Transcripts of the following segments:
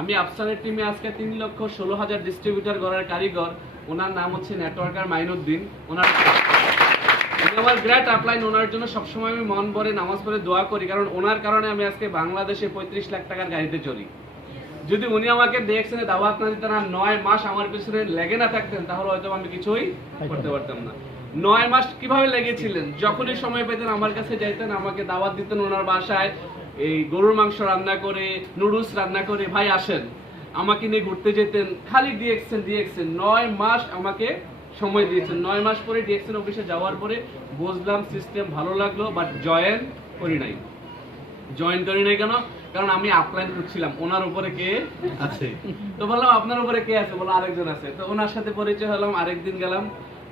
আমি আফসানের টিমে আজকে 3,16,000 ডিস্ট্রিবিউটর করার কারিগর। ওনার নাম হচ্ছে নেটওয়ার্কার মাইনুদ্দিন। উনি আমার গ্রেট আপলাইন। ওনার জন্য সবসময় আমি মন ভরে নামাজ পড়ে দোয়া করি, কারণ ওনার কারণে আমি আজকে বাংলাদেশে 35 লাখ টাকার গাড়িতে চড়ি। যদি উনি আমাকে দেখছেন দাওয়াত না দিতেন আর 9 মাস আমার পিছনে লেগে না থাকতেন, তাহলে হয়তো আমি কিছুই করতে পারতাম না। 9 মাস কিভাবে লেগেছিলেন? যখনই সময় পেতেন আমার কাছে যাইতেন, আমাকে দাওয়াত দিতেন ওনার বাসায়, এই গরুর মাংস রান্না করে, নুডলস রান্না করে, ভাই আসেন, আমাকে নিয়ে ঘুরতে যেতেন। খালি ডিএক্সএন 9 মাস আমাকে সময় দিয়েছেন। 9 মাস পরে ডিএক্সএন অফিসে যাওয়ার পরে বুঝলাম সিস্টেম ভালো লাগলো, বাট জয়েন করি নাই কেন? কারণ আমি আপলাইন করছিলাম ওনার উপরে কে আছে। তো বললাম আপনার উপরে কে আছে? বললো আরেকজন আছে। তো ওনার সাথে পরিচয় হলাম, আরেকদিন গেলাম।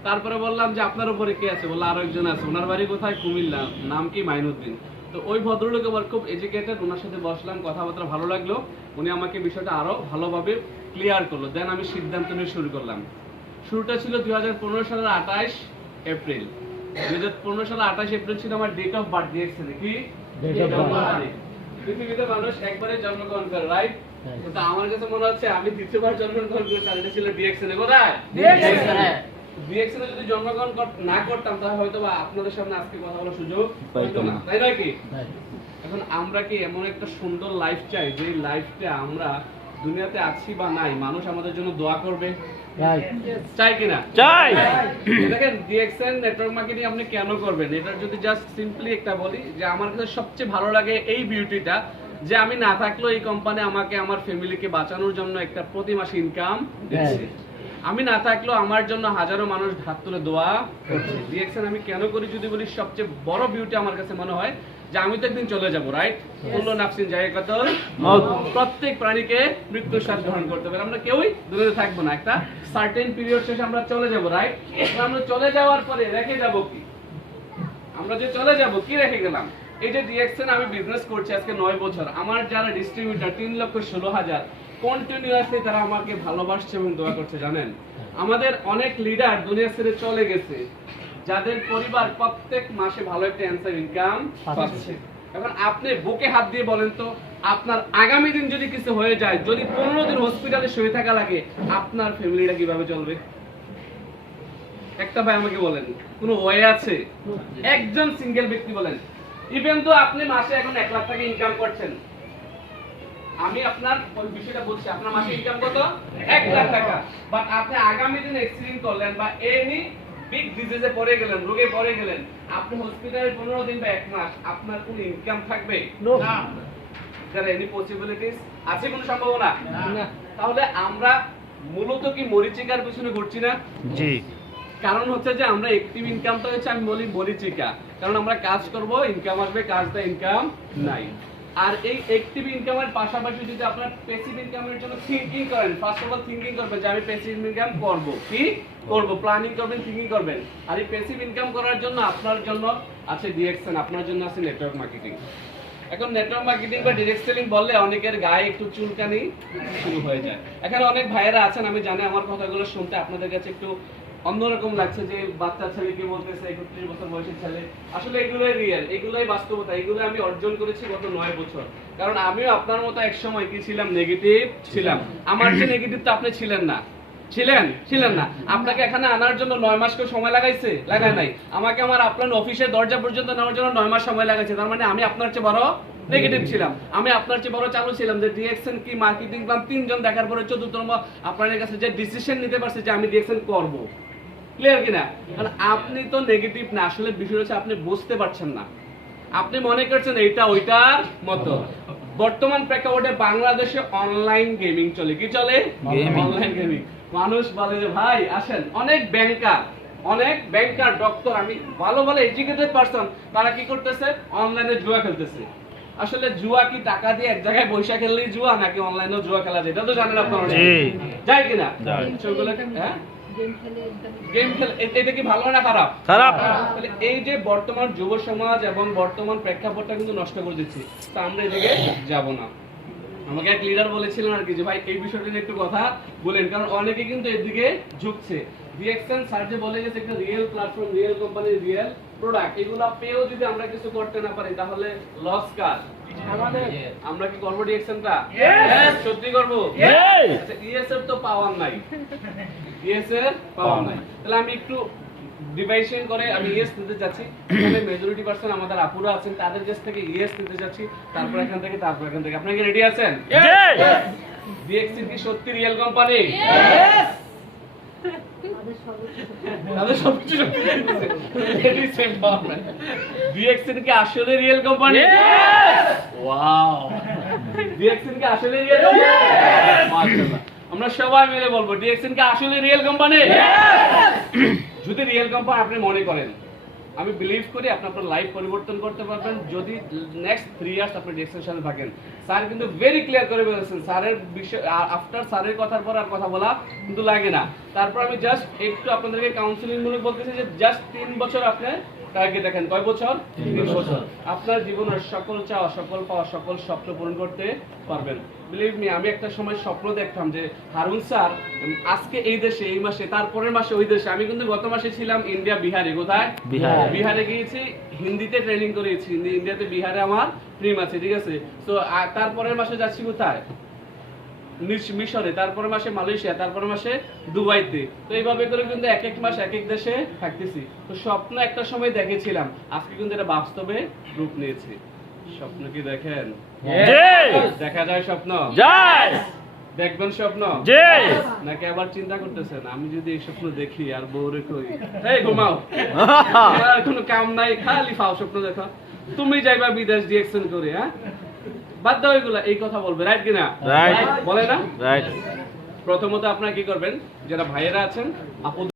তারপরে বললাম যে আপনার উপরে কে আছে? বললো আরেকজন আছে। ওনার বাড়ি কোথায়? কুমিল্লা, নাম কি? মাইনুদ্দিন। তো ওই ভদ্রলোক আবার খুব এডুকেটেড, ওনার সাথে বসলাম, কথাবার্তা ভালো লাগলো। উনি আমাকে বিষয়টা আরো ভালোভাবে ক্লিয়ার করলো। দেন আমি সিদ্ধান্ত নিয়ে শুরু করলাম। শুরুটা ছিল 2015 সালের 28 এপ্রিল। 2015 সালের 28 এপ্রিল ছিল আমার ডেট অফ বার্থ। ডিএক্সএন কি ডেট অফ বার্থ? পৃথিবীতে মানুষ একবারে জন্মগ্রহণ করে, রাইট? কিন্তু আমার কাছে মনে হচ্ছে আমি দ্বিতীয়বার জন্মগ্রহণ করেছি, আর এটা ছিল ডিএক্সএন এ। কোথায়? ডিএক্সএন এ। ডিএক্সএন এ যদি জন্মগ্রহণ না করতাম তাহলে হয়তো বা আপনাদের সামনে আজকে কথা বলার সুযোগ হতো না, তাই নয় কি? এখন আমরা কি এমন একটা সুন্দর লাইফ চাই যে লাইফটা আমরা দুনিয়াতে আছি বা নাই, মানুষ আমাদের জন্য দোয়া করবে? চাই কিনা? চাই। দেখেন ডিএক্সএন নেটওয়ার্ক মার্কেটিং আপনি কেন করবেন? এটা যদি জাস্ট সিম্পলি একটা বলি যে আমার কাছে সবচেয়ে ভালো লাগে এই বিউটিটা, যে আমি না থাকলেও এই কোম্পানি আমাকে আমার ফ্যামিলিকে বাঁচানোর জন্য একটা প্রতি মাসে ইনকাম দিচ্ছে। আমি না থাকলেও আমার জন্য হাজারো মানুষ হাত তুলে দোয়া করছে। ডিএক্সএন আমি কেন করি যদি বলি, সবচেয়ে বড় বিউটি আমার কাছে মনে হয় যে আমি তো একদিন চলে যাবো, রাইট? কুল্লু নাফসিন যায়কাতুল মাউত। প্রত্যেক প্রাণীকে মৃত্যুর স্বাদ গ্রহণ করতে হবে। আমরা কেউই দুনিয়াতে থাকবো না, একটা সার্টেন পিরিয়ড শেষে আমরা চলে যাবো, রাইট? আমরা চলে যাওয়ার পরে রেখে যাব কি? আমরা যে চলে যাব কি রেখে গেলাম? এই যে ডিএক্সএন আমি বিজনেস করছি আজকে 9 বছর, আমার যারা ডিস্ট্রিবিউটর 3,16,000 কন্টিনিউয়াসলি তারা আমাকে ভালোবাসছে এবং দোয়া করছে। জানেন আমাদের অনেক লিডার দুনিয়া ছেড়ে চলে গেছে, যাদের পরিবার প্রত্যেক মাসে ভালো একটা অ্যানসার ইনকাম পাচ্ছে। এখন আপনি বুকে হাত দিয়ে বলেন তো, আপনার আগামী দিন যদি কিছু হয়ে যায়, যদি 15 দিন হসপিটালে শুয়ে থাকা লাগে, আপনার ফ্যামিলিটা কিভাবে চলবে? একটা ভাই আমাকে বলেন, কোনো ওয়ে আছে? একজন সিঙ্গেল ব্যক্তি বলেন। ইভেন তো আপনি মাসে এখন 1 লাখ টাকা ইনকাম করছেন, আমি আপনার ওই বিষয়টা বলছি, আপনার মাসে ইনকাম কত? 1 লাখ টাকা। বাট আপনি আগামী দিন এক্সিডেন্ট করলেন বা এনি বিগ ডিজিজে পড়ে গেলেন, রোগে পড়ে গেলেন, আপনি হসপিটালে 15 দিন বা 1 মাস, আপনার কোনো ইনকাম থাকবে না। স্যার এনি পসিবিলিটিস আছে? কোনো সম্ভাবনা না। তাহলে আমরা মূলত কি মরিচিকার পিছনে ঘুরছি না? জি। কারণ হচ্ছে যে আমরা অ্যাক্টিভ ইনকামটা হচ্ছে, আমি বলি মরিচিকা, কারণ আমরা কাজ করব, ইনকাম আসবে, কাজ দা ইনকাম নাই। আর এই অ্যাক্টিভ ইনকামের পাশাপাশি যদি আপনার প্যাসিভ ইনকামের জন্য থিংকিং করেন, ফার্স্ট অফ অল থিংকিং করবেন যে আমি প্যাসিভ ইনকাম করব, কি করব, প্ল্যানিং করবেন, থিংকিং করবেন। আর এই প্যাসিভ ইনকাম করার জন্য আপনার জন্য আছে ডিএক্সএন, আপনার জন্য আছে নেটওয়ার্ক মার্কেটিং। এখন নেটওয়ার্ক মার্কেটিং বা ডাইরেক্ট সেলিং বললে অনেকের গায়ে একটু চুলকানি শুরু হয়ে যায়। এখানে অনেক ভাইয়েরা আছেন, আমি জানি আমার কথাগুলো শুনতে আপনাদের কাছে একটু অন্যরকম লাগছে, যে বাচ্চা ছেলেকে বলতেছে 31 বছর বয়সের ছেলে। আসলে এগুলোই রিয়েল, এগুলোই বাস্তবতা, এগুলো আমি অর্জন করেছি গত 9 বছর। কারণ আমিও আপনার মতো এক সময় কি ছিলাম, নেগেটিভ ছিলাম। আমার যে নেগেটিভ তো আপনি ছিলেন না, ছিলেন না। আপনাকে এখানে আনার জন্য 9 মাস করে সময় লাগাইছে? লাগায় নাই। আমাকে আমার আপনার অফিসের দরজা পর্যন্ত নেওয়ার জন্য 9 মাস সময় লাগাইছে। তার মানে আমি আপনার চেয়ে বড় নেগেটিভ ছিলাম, আমি আপনার চেয়ে বড় চালু ছিলাম। যে ডিএক্সএন কি মার্কেটিং প্ল্যান 3 জন দেখার পরে 14তম আপনার কাছে যে ডিসিশন নিতে পারছে যে আমি ডিএক্সএন করব। ক্লিয়ার কিনা? কারণ আপনি তো নেগেটিভ না, আসলে বিষয় হচ্ছে আপনি বুঝতে পারছেন না। আপনি মনে করছেন এইটা ওইটার মতো। বর্তমান প্রেক্ষাপটে বাংলাদেশে অনলাইন গেমিং চলে। কি চলে? Online gaming. মানুষ বলে যে ভাই আসেন, অনেক ব্যাংকার ডক্টর, আমি ভালো এডুকেটেড পারসন, তারা কি করতেছে? অনলাইনে জুয়া খেলতেছে। আসলে জুয়া কি টাকা দিয়ে এক জায়গায় বৈশা খেললেই জুয়া, নাকি অনলাইনেও জুয়া খেলা যায়? এটা তো জানেন আপনারা, যায় কিনা? হ্যাঁ, গেম খেলে এটা কি ভালো না খারাপ? খারাপ। তাহলে এই যে বর্তমান যুব সমাজ এবং বর্তমান প্রেক্ষাপটটা কিন্তু নষ্ট করে দিচ্ছে, তা আমরা এদিকে যাব না। আমাকে এক লিডার বলেছিলেন আর কি, যে ভাই এই বিষয়টা নিয়ে একটু কথা বলেন, কারণ অনেকে কিন্তু এদিকে ঝুঁকছে। ডিএক্সএন স্যার যে বলে গেছে একটা real platform, real company, real product, এগুলা পেয়েও যদি আমরা কিছু করতে না পারি তাহলে লস কার? আমাদের। আমরা কি করবো ডিএক্সএনটা? সত্যি করবো? আচ্ছা, ইএস এর তো পাওয়ার নাই, ইএস এর পাওয়ার নাই, তাহলে আমি একটু ডিভাইশন করে আমি ইএস নিতে যাচ্ছি। এখানে মেজরিটি পার্সন আমাদের আপুরা আছেন, তাদের কাছ থেকে ইএস নিতে যাচ্ছি, তারপর এখান থেকে, তারপর এখান থেকে। আপনারা কি রেডি আছেন? ডিএক্সএন কি সত্যি রিয়েল কোম্পানি? তাদের সবকিছু ডিএক্সএন কি আসলে রিয়েল কোম্পানি? ওয়াও, ডিএক্সএন কি আসলে রিয়েল কোম্পানি? মাশাআল্লাহ, আমরা সবাই মিলে বলবো ডিএক্সএন কি আসলে রিয়েল কোম্পানি? যদি রিয়েল কোম্পানি আপনি মনে করেন, আমি বিলিভ করি আপনি আপনার লাইফ পরিবর্তন করতে পারবেন যদি নেক্সট 3 ইয়ার্স আপনি ডিএক্সএনের সাথে থাকেন। স্যার কিন্তু ভেরি ক্লিয়ার করে বলেছেন, স্যারের বিষয় আফটার স্যারের কথার পর আর কথা বলা কিন্তু লাগে না। তারপর আমি জাস্ট একটু আপনাদেরকে কাউন্সিলিং মূলক বলতেছি যে জাস্ট 3 বছর আপনি টার্গেট দেখেন। কয় বছর? 3 বছর। আপনার জীবনের সকল চাওয়া, সকল পাওয়া, সকল স্বপ্ন পূরণ করতে পারবেন। বিলিভ মি, আমি একটা সময় স্বপ্ন দেখতাম যে হারুন স্যার আজকে এই দেশে, এই মাসে, তারপরের মাসে ওই দেশে। আমি কিন্তু গত মাসে ছিলাম ইন্ডিয়া, বিহারে। কোথায়? বিহারে গিয়েছি, হিন্দিতে ট্রেনিং করেছি। ইন্ডিয়াতে, বিহারে আমার ট্রিম আছে, ঠিক আছে। তো তারপরের মাসে যাচ্ছি কোথায়? মিশরে, তারপরের মাসে মালয়েশিয়া, তারপরের মাসে দুবাইতে। তো এইভাবে করে কিন্তু এক এক মাস এক এক দেশে থাকতেছি। তো স্বপ্ন একটা সময় দেখেছিলাম, আজকে কিন্তু এটা বাস্তবে রূপ নিয়েছে। স্বপ্ন কি দেখেন? দেখা যায় স্বপ্ন? দেখবেন স্বপ্ন? নাকি আবার চিন্তা করতেছেন আমি যদি এই স্বপ্ন দেখি আর বউরে কই এই ঘুমাও, আর কোনো কাম নাই, খালি ফাও স্বপ্ন দেখো, তুমি যাইবা বিদেশ ডিএক্সএন করে, হ্যাঁ বাদ দাও এগুলা, এই কথা বলবে, রাইট কিনা? বলে না? প্রথমত আপনারা কি করবেন, যারা ভাইয়েরা আছেন আপু